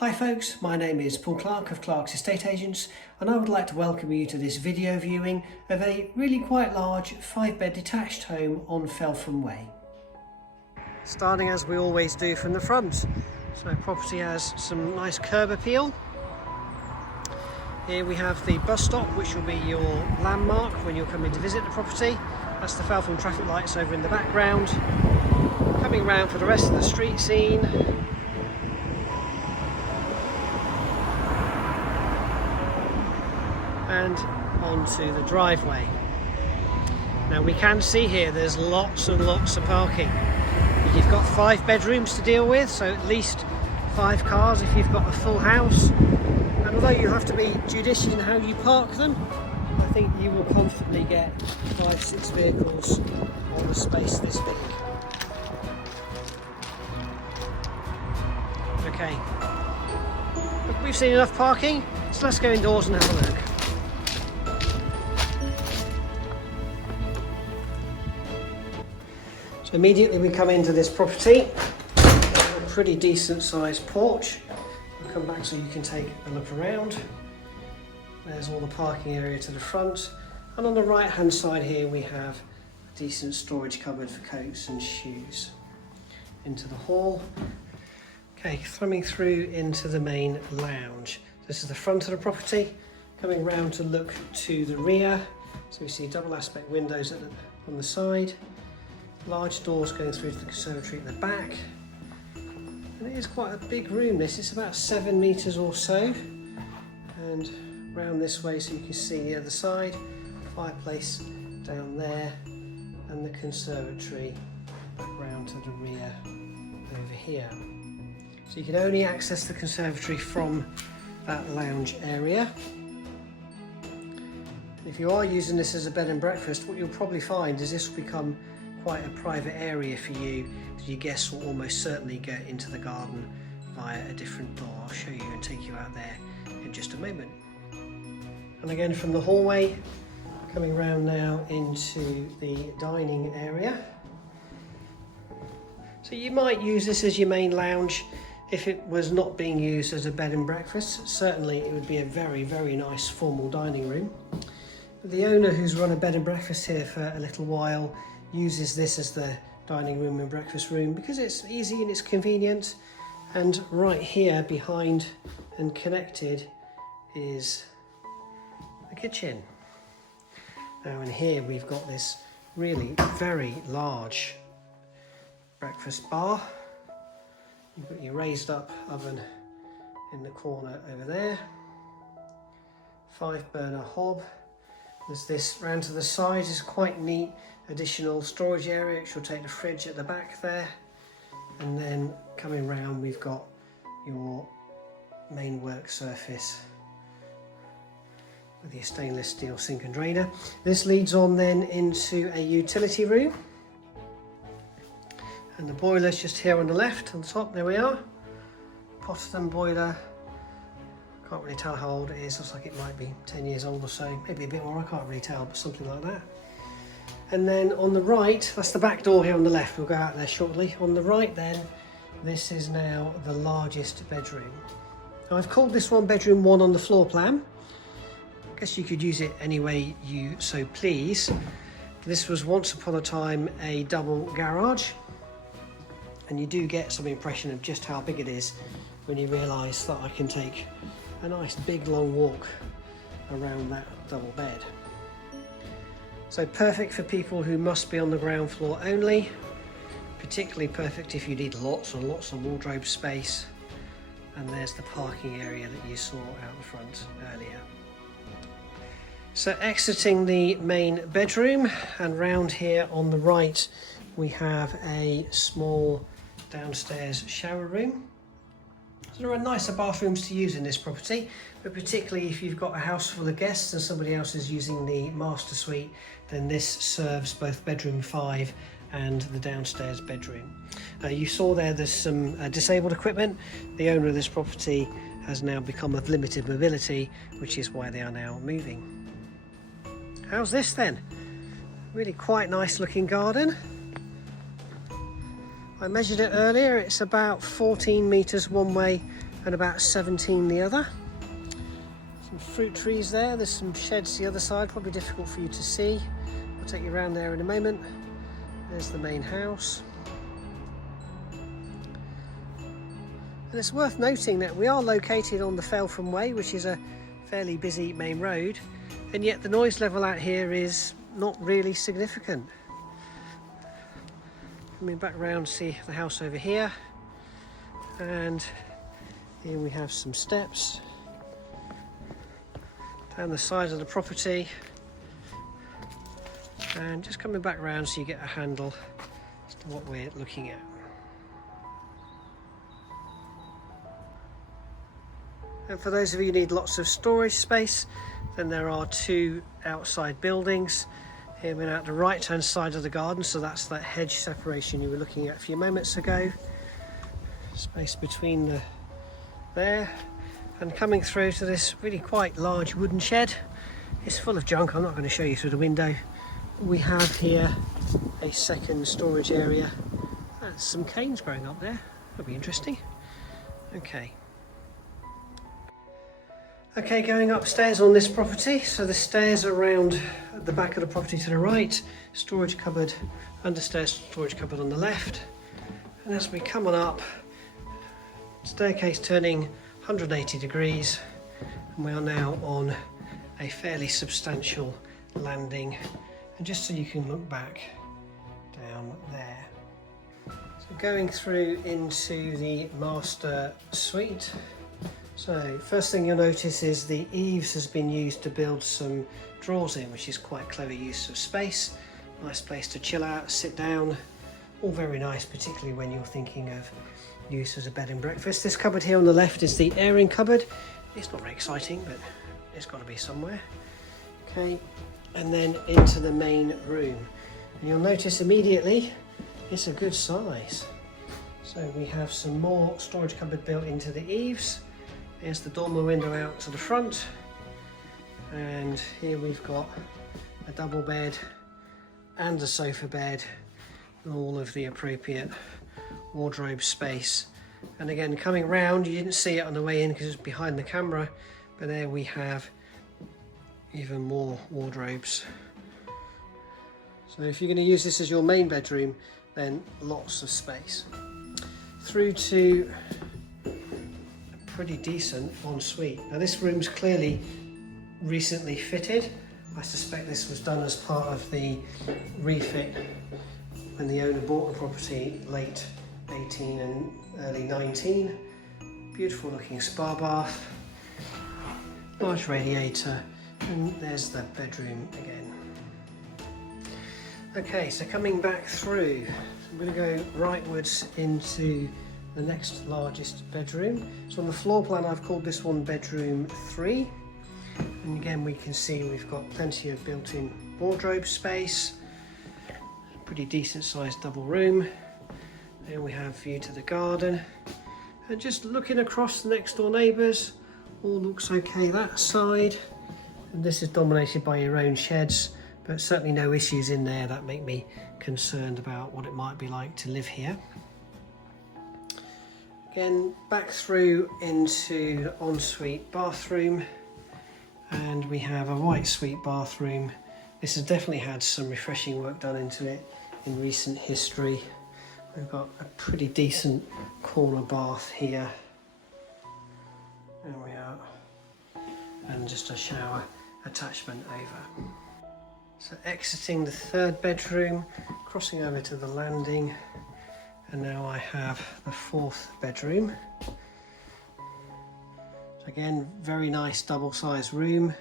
Hi folks, my name is Paul Clarke of Clarke's Estate Agents, and I would like to welcome you to this video viewing of a really quite large 5-bed detached home on Felpham Way. Starting as we always do from the front. So property has some nice curb appeal. Here we have the bus stop, which will be your landmark when you're coming to visit the property. That's the Felpham traffic lights over in the background. Coming round for the rest of the street scene. And onto the driveway. Now we can see here there's lots and lots of parking. You've got 5 bedrooms to deal with, so at least 5 cars if you've got a full house. And although you have to be judicious in how you park them, I think you will confidently get 5-6 vehicles on a space this big. Okay, we've seen enough parking, so let's go indoors and have a look. So immediately we come into this property, a pretty decent sized porch. I'll come back so you can take a look around. There's all the parking area to the front, and on the right hand side here we have a decent storage cupboard for coats and shoes. Into the hall. Okay, coming through into the main lounge. This is the front of the property. Coming round to look to the rear, so we see double aspect windows on the side. Large doors going through to the conservatory at the back. And it is quite a big room this, it's about 7 metres or so. And round this way so you can see the other side. Fireplace down there and the conservatory round to the rear over here. So you can only access the conservatory from that lounge area. If you are using this as a bed and breakfast, what you'll probably find is this will become quite a private area for you. Your guests will almost certainly go into the garden via a different door. I'll show you and take you out there in just a moment. And again from the hallway, coming round now into the dining area. So you might use this as your main lounge if it was not being used as a bed and breakfast. Certainly it would be a very, very nice formal dining room. The owner, who's run a bed and breakfast here for a little while, uses this as the dining room and breakfast room because it's easy and it's convenient. And right here behind and connected is the kitchen. Now in here we've got this really very large breakfast bar. You've got your raised up oven in the corner over there. 5-burner hob. There's this round to the side, is quite neat additional storage area which will take the fridge at the back there. And then coming round we've got your main work surface with your stainless steel sink and drainer. This leads on then into a utility room. And the boiler's just here on the left, on the top, there we are. Potterton boiler. Can't really tell how old it is, looks like it might be 10 years old or so, maybe a bit more, I can't really tell, but something like that. And then on the right, that's the back door here on the left, we'll go out there shortly. On the right then, this is now the largest bedroom. Now I've called this one bedroom 1 on the floor plan. I guess you could use it any way you so please. This was once upon a time a double garage, and you do get some impression of just how big it is when you realise that I can take a nice big long walk around that double bed. So perfect for people who must be on the ground floor only, particularly perfect if you need lots and lots of wardrobe space. And there's the parking area that you saw out the front earlier. So exiting the main bedroom, and round here on the right we have a small downstairs shower room. So there are nicer bathrooms to use in this property, but particularly if you've got a house full of guests and somebody else is using the master suite, then this serves both bedroom 5 and the downstairs bedroom. You saw there's some disabled equipment. The owner of this property has now become of limited mobility, which is why they are now moving. How's this then? Really quite nice looking garden. I measured it earlier, it's about 14 metres one way and about 17 the other. Some fruit trees there, there's some sheds the other side, probably difficult for you to see. I'll take you around there in a moment. There's the main house. And it's worth noting that we are located on the Felpham Way, which is a fairly busy main road, and yet the noise level out here is not really significant. Coming back round, see the house over here, and here we have some steps down the side of the property, and just coming back round so you get a handle as to what we're looking at. And for those of you who need lots of storage space, then there are two outside buildings. Here we're at the right hand side of the garden, so that's that hedge separation you were looking at a few moments ago. Space between there, and coming through to this really quite large wooden shed. It's full of junk, I'm not going to show you through the window. We have here a second storage area. There's some canes growing up there, that'll be interesting. Okay, going upstairs on this property, so the stairs are around at the back of the property to the right, storage cupboard, understairs storage cupboard on the left, and as we come on up, staircase turning 180 degrees, and we are now on a fairly substantial landing, and just so you can look back down there. So going through into the master suite. So first thing you'll notice is the eaves has been used to build some drawers in, which is quite clever use of space. Nice place to chill out, sit down, all very nice, particularly when you're thinking of use as a bed and breakfast. This cupboard here on the left is the airing cupboard. It's not very exciting, but it's got to be somewhere. Okay, and then into the main room. And you'll notice immediately it's a good size. So we have some more storage cupboard built into the eaves. Here's the dormer window out to the front, and here we've got a double bed and a sofa bed with all of the appropriate wardrobe space. And again, coming round, you didn't see it on the way in because it's behind the camera, but there we have even more wardrobes. So if you're going to use this as your main bedroom, then lots of space. Through to pretty decent ensuite. Now this room's clearly recently fitted. I suspect this was done as part of the refit when the owner bought the property late 18 and early 19. Beautiful looking spa bath, large radiator, and there's the bedroom again. Okay, so coming back through, I'm going to go rightwards into the next largest bedroom. So on the floor plan I've called this one bedroom 3, and again we can see we've got plenty of built-in wardrobe space, pretty decent sized double room. There we have view to the garden, and just looking across the next door neighbours, all looks okay that side, and this is dominated by your own sheds, but certainly no issues in there that make me concerned about what it might be like to live here. Again, back through into the ensuite bathroom, and we have a white suite bathroom. This has definitely had some refreshing work done into it in recent history. We've got a pretty decent corner bath here. There we are. And just a shower attachment over. So exiting the third bedroom, crossing over to the landing, and now I have the fourth bedroom. So again, very nice double-sized room.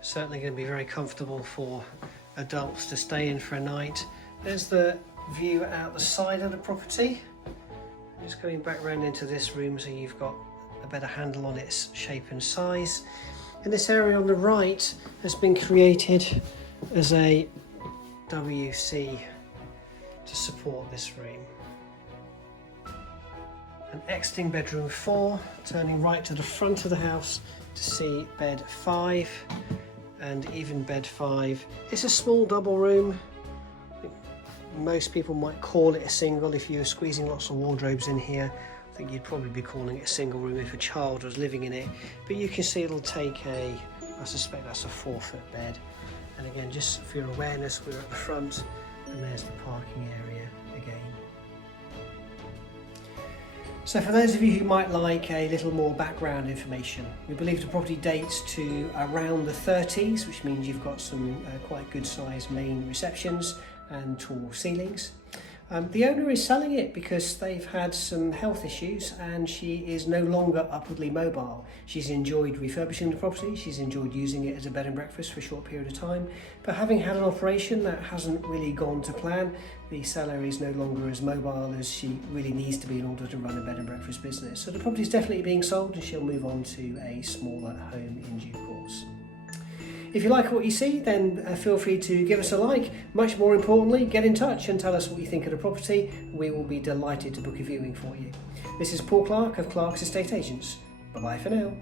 Certainly going to be very comfortable for adults to stay in for a night. There's the view out the side of the property. Just going back round into this room so you've got a better handle on its shape and size. And this area on the right has been created as a WC to support this room. And exiting bedroom 4, turning right to the front of the house to see bed 5, and even bed 5. It's a small double room. Most people might call it a single if you're squeezing lots of wardrobes in here. I think you'd probably be calling it a single room if a child was living in it, but you can see it'll take I suspect that's a 4-foot bed. And again, just for your awareness, we're at the front and there's the parking area again. So for those of you who might like a little more background information, we believe the property dates to around the 30s, which means you've got some quite good sized main receptions and tall ceilings. The owner is selling it because they've had some health issues and she is no longer upwardly mobile. She's enjoyed refurbishing the property, she's enjoyed using it as a bed and breakfast for a short period of time, but having had an operation that hasn't really gone to plan, the seller is no longer as mobile as she really needs to be in order to run a bed and breakfast business. So the property is definitely being sold and she'll move on to a smaller home in due course. If you like what you see, then feel free to give us a like. Much more importantly, get in touch and tell us what you think of the property. We will be delighted to book a viewing for you. This is Paul Clarke of Clarke's Estate Agents. Bye bye for now.